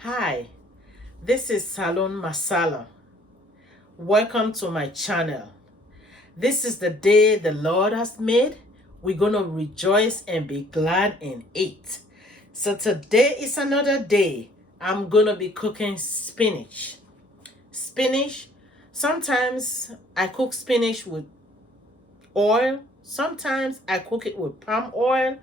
Hi, this is Salone Masala. Welcome to my channel. This is the day the Lord has made. We're going to rejoice and be glad in it. So today is another day. I'm going to be cooking spinach. Spinach, sometimes I cook spinach with oil. Sometimes I cook it with palm oil.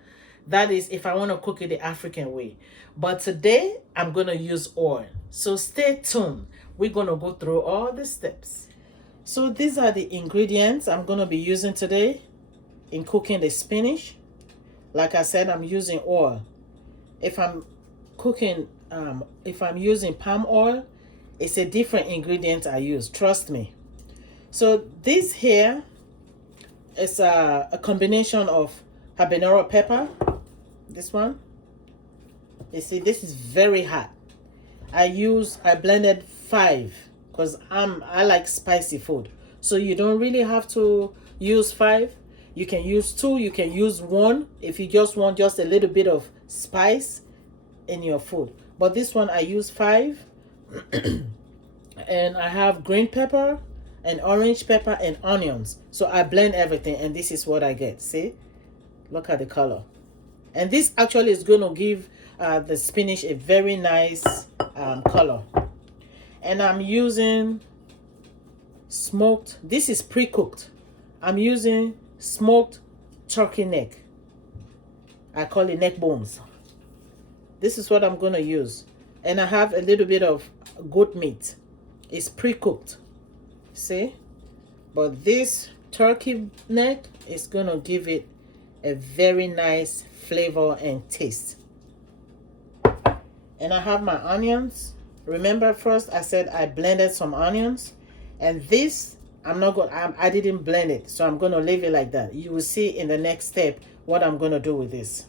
That is if I want to cook it the African way. But today I'm going to use oil. So stay tuned. We're going to go through all the steps. So these are the ingredients I'm going to be using today in cooking the spinach. Like I said, I'm using oil. If I'm cooking, if I'm using palm oil, it's a different ingredient I use. Trust me. So this here is a combination of habanero pepper. This one. You see, this is very hot. I blended 5 because I like spicy food. So you don't really have to use 5. You can use 2, you can use 1 if you just want just a little bit of spice in your food. But this one I use 5. And I have green pepper and orange pepper and onions. So I blend everything and this is what I get. See? Look at the color. And this actually is going to give the spinach a very nice color. And I'm using smoked, this is pre-cooked. I'm using smoked turkey neck. I call it neck bones. This is what I'm going to use. And I have a little bit of goat meat. It's pre-cooked. See? But this turkey neck is going to give it a very nice flavor and taste. And I have my onions. Remember first I said I blended some onions, and this I didn't blend it, so I'm going to leave it like that. You will see in the next step what I'm going to do with this.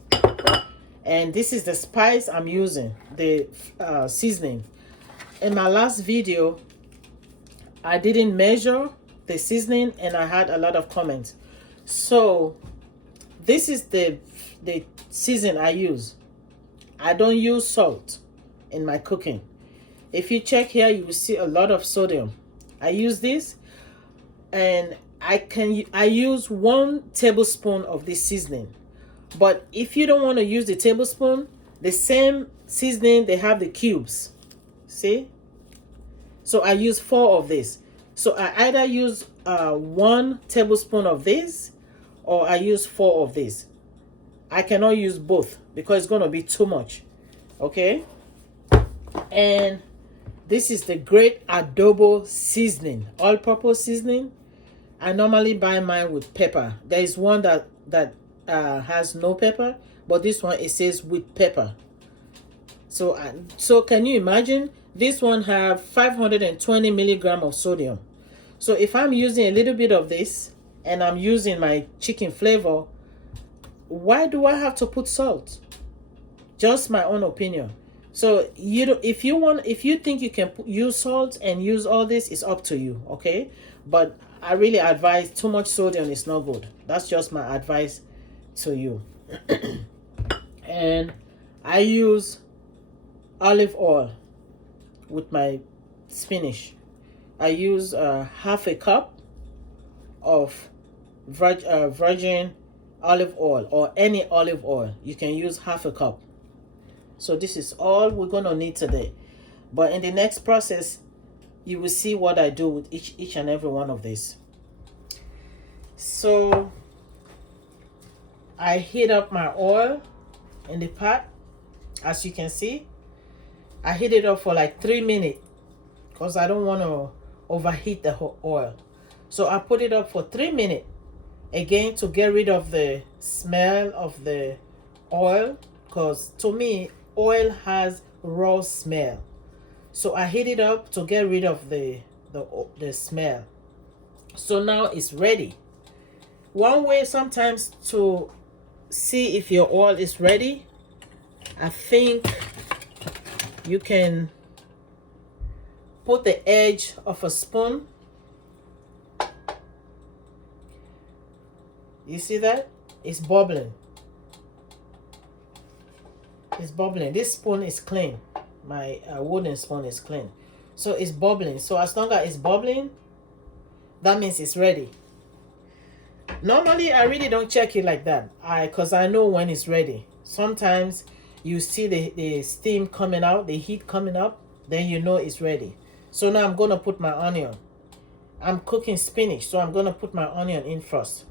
And this is the spice I'm using, the seasoning. In my last video I didn't measure the seasoning and I had a lot of comments. So this is the season I use. I don't use salt in my cooking. If you check here, you will see a lot of sodium. I use this, and I use 1 tablespoon of this seasoning. But if you don't want to use the tablespoon, the same seasoning, they have the cubes. See? So I use 4 of this. So I either use 1 tablespoon of this or I use 4 of this. I cannot use both because it's going to be too much. Okay? And this is the great adobo seasoning, all-purpose seasoning. I normally buy mine with pepper. There is one that has no pepper, but this one, it says with pepper. So can you imagine? This one have 520 milligram of sodium. So if I'm using a little bit of this and I'm using my chicken flavor, why do I have to put salt? Just my own opinion. So if you think you can use salt and use all this, it's up to you, okay? But I really advise, too much sodium is not good. That's just my advice to you. And I use olive oil with my spinach. I use half a cup of virgin olive oil, or any olive oil. You can use half a cup. So this is all we're going to need today. But in the next process, you will see what I do with each and every one of these. So I heat up my oil in the pot. As you can see, I heat it up for like 3 minutes because I don't want to overheat the whole oil. So I put it up for 3 minutes again to get rid of the smell of the oil, because to me oil has raw smell. So I heat it up to get rid of the smell. So now it's ready. One way sometimes to see if your oil is ready, I think you can put the edge of a spoon. You see that? It's bubbling. It's bubbling. This spoon is clean. My wooden spoon is clean. So it's bubbling. So as long as it's bubbling, that means it's ready. Normally I really don't check it like that, because I know when it's ready. Sometimes you see the steam coming out, the heat coming up, then you know it's ready. So now I'm gonna put my onion. I'm cooking spinach, so I'm gonna put my onion in first.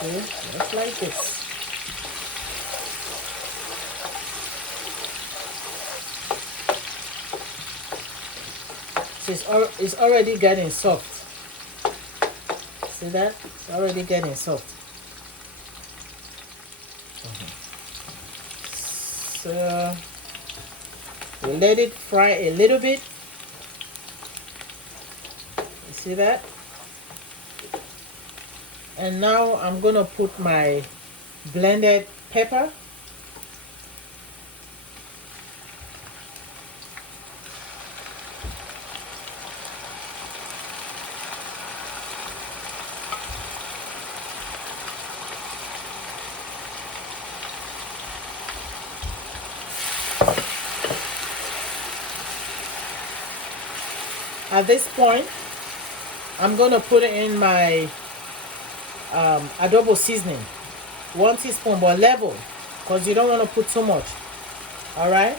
See, just like this. So it's already getting soft. See that? It's already getting soft. So we let it fry a little bit. You see that? And now I'm gonna put my blended pepper. At this point, I'm gonna put in my adobo seasoning, 1 teaspoon, but level, because you don't want to put too much. All right.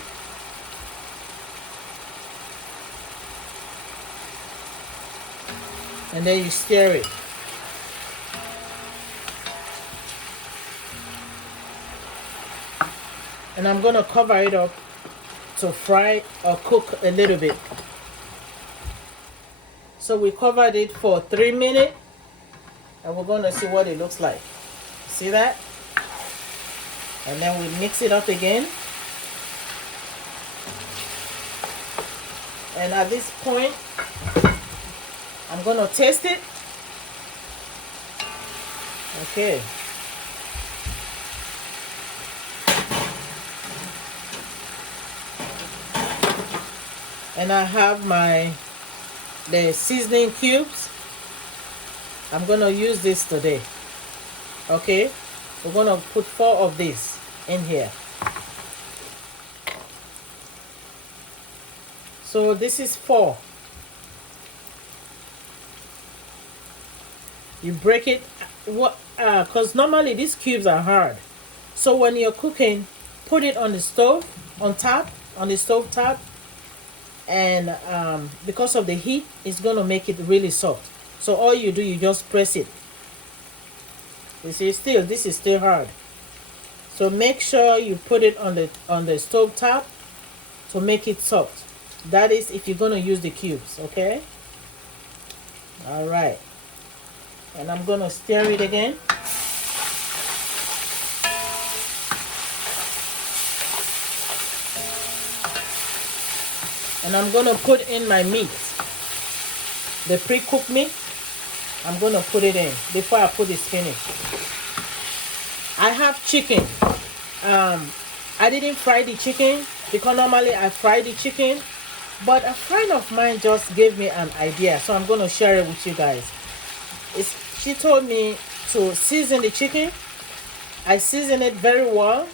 And then you stir it. And I'm gonna cover it up to fry or cook a little bit. So we covered it for 3 minutes, and we're gonna see what it looks like. See that? And then we mix it up again. And at this point, I'm gonna taste it. Okay. And I have the seasoning cubes. I'm gonna use this today. Okay, we're gonna put 4 of these in here. So this is 4. You break it, because normally these cubes are hard. So when you're cooking, put it on the stove, on the stove top, and because of the heat, it's gonna make it really soft. So all you do, you just press it. You see, this is still hard. So make sure you put it on the stove top to make it soft. That is if you're gonna use the cubes, okay? All right. And I'm gonna stir it again. And I'm gonna put in my meat, the pre-cooked meat. I'm gonna put it in before I put the spinach. I have chicken. I didn't fry the chicken because normally I fry the chicken, but a friend of mine just gave me an idea, so I'm gonna share it with you guys. She told me to season the chicken. I season it very well,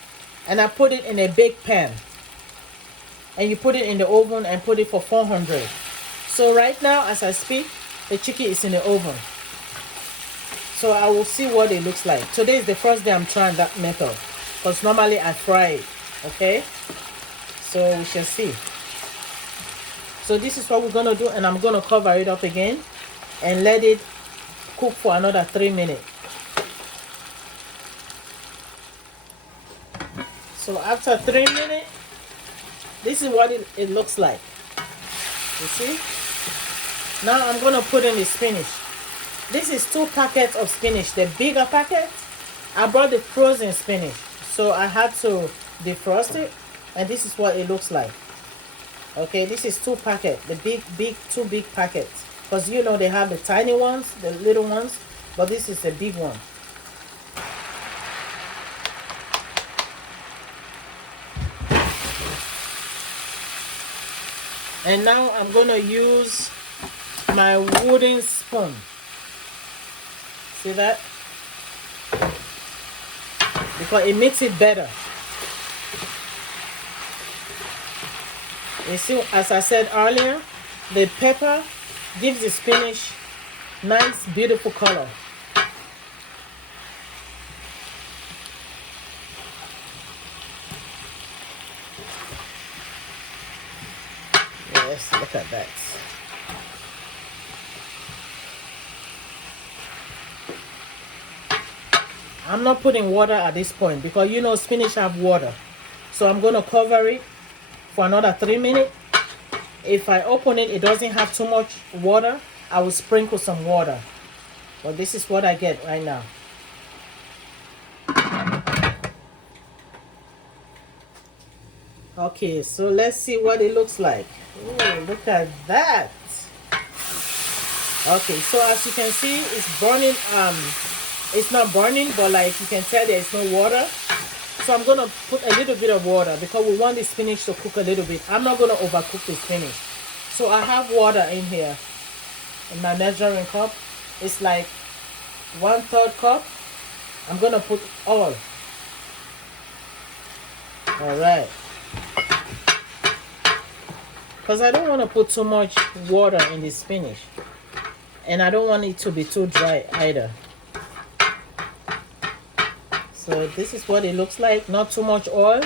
and I put it in a big pan. And you put it in the oven and put it for 400. So right now, as I speak, the chicken is in the oven. So I will see what it looks like. Today is the first day I'm trying that method, because normally I fry it. Okay, so we shall see. So this is what we're gonna do, and I'm gonna cover it up again and let it cook for another 3 minutes. So after 3 minutes, this is what it looks like. You see? Now I'm gonna put in the spinach. This is 2 packets of spinach. The bigger packet, I brought the frozen spinach, so I had to defrost it, and this is what it looks like. Okay, this is 2 packets, the big 2 big packets, because you know they have the tiny ones, the little ones, but this is a big one. And now I'm gonna use my wooden spoon. See that? Because it makes it better. You see, as I said earlier, the pepper gives the spinach nice, beautiful color. Yes, look at that. I'm not putting water at this point because you know spinach have water. So I'm going to cover it for another 3 minutes. If I open it, it doesn't have too much water, I will sprinkle some water. But this is what I get right now. Okay, so let's see what it looks like. Ooh, look at that. Okay, so as you can see, it's burning. It's not burning, but like you can tell there is no water. So I'm gonna put a little bit of water because we want the spinach to cook a little bit. I'm not gonna overcook the spinach. So I have water in here in my measuring cup. It's like 1/3 cup. I'm gonna put all. All right. Because I don't want to put too much water in the spinach. And I don't want it to be too dry either. So this is what it looks like. Not too much oil.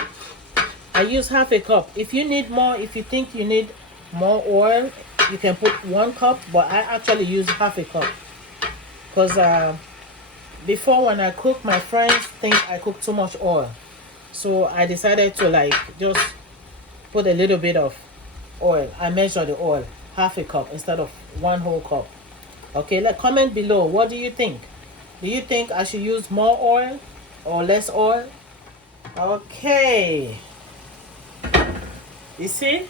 I use half a cup. If you need more, if you think you need more oil, you can put 1 cup. But I actually use half a cup. Because before when I cook, my friends think I cook too much oil. So I decided to like just put a little bit of oil. I measure the oil. Half a cup instead of 1 whole cup. Okay, comment below. What do you think? Do you think I should use more oil or less oil? Okay. You see?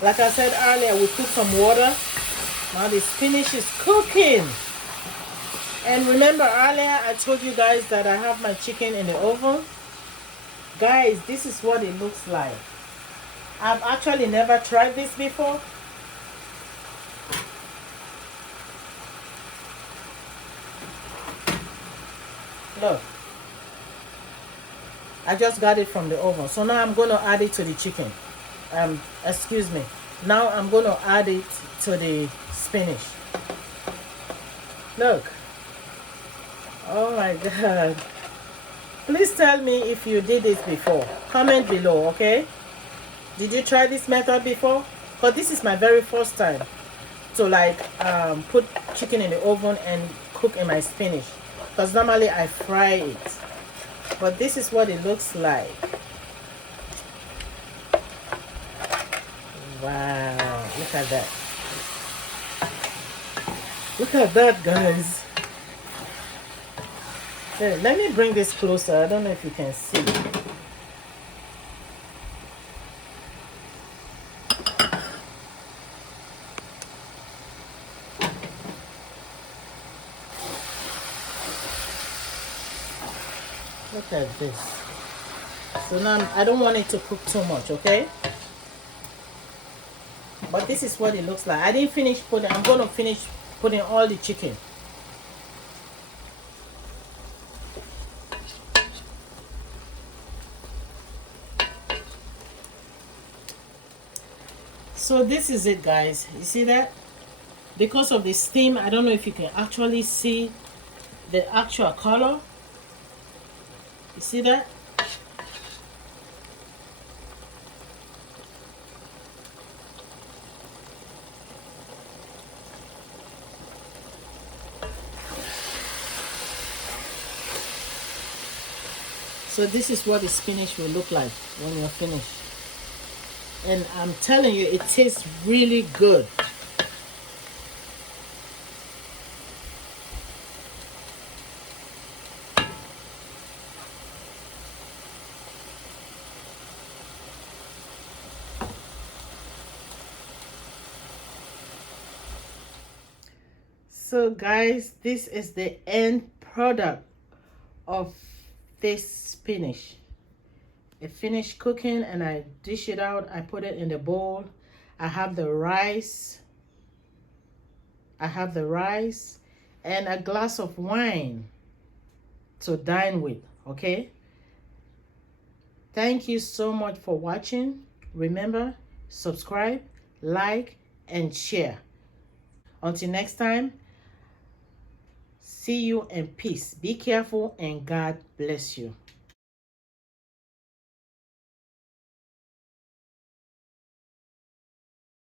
Like I said earlier, we put some water. Now the spinach is cooking. And remember earlier I told you guys that I have my chicken in the oven. Guys, this is what it looks like. I've actually never tried this before. Look. I just got it from the oven. So now I'm going to add it to the chicken. Excuse me. Now I'm going to add it to the spinach. Look. Oh my God. Please tell me if you did this before. Comment below, okay? Did you try this method before? Because this is my very first time to like put chicken in the oven and cook in my spinach. Because normally I fry it. But this is what it looks like. Wow, look at that. Look at that, guys. Hey, let me bring this closer. I don't know if you can see. Look at this. So now I don't want it to cook too much, okay? But this is what it looks like. I didn't finish putting, I'm going to finish putting all the chicken. So this is it, guys. You see that? Because of the steam, I don't know if you can actually see the actual color. You see that? So this is what the spinach will look like when you're finished. And I'm telling you, it tastes really good. So guys, this is the end product of this spinach. It finished cooking and I dish it out. I put it in the bowl. I have the rice. I have the rice and a glass of wine to dine with, okay? Thank you so much for watching. Remember, subscribe, like, and share. Until next time, see you in peace. Be careful and God bless you.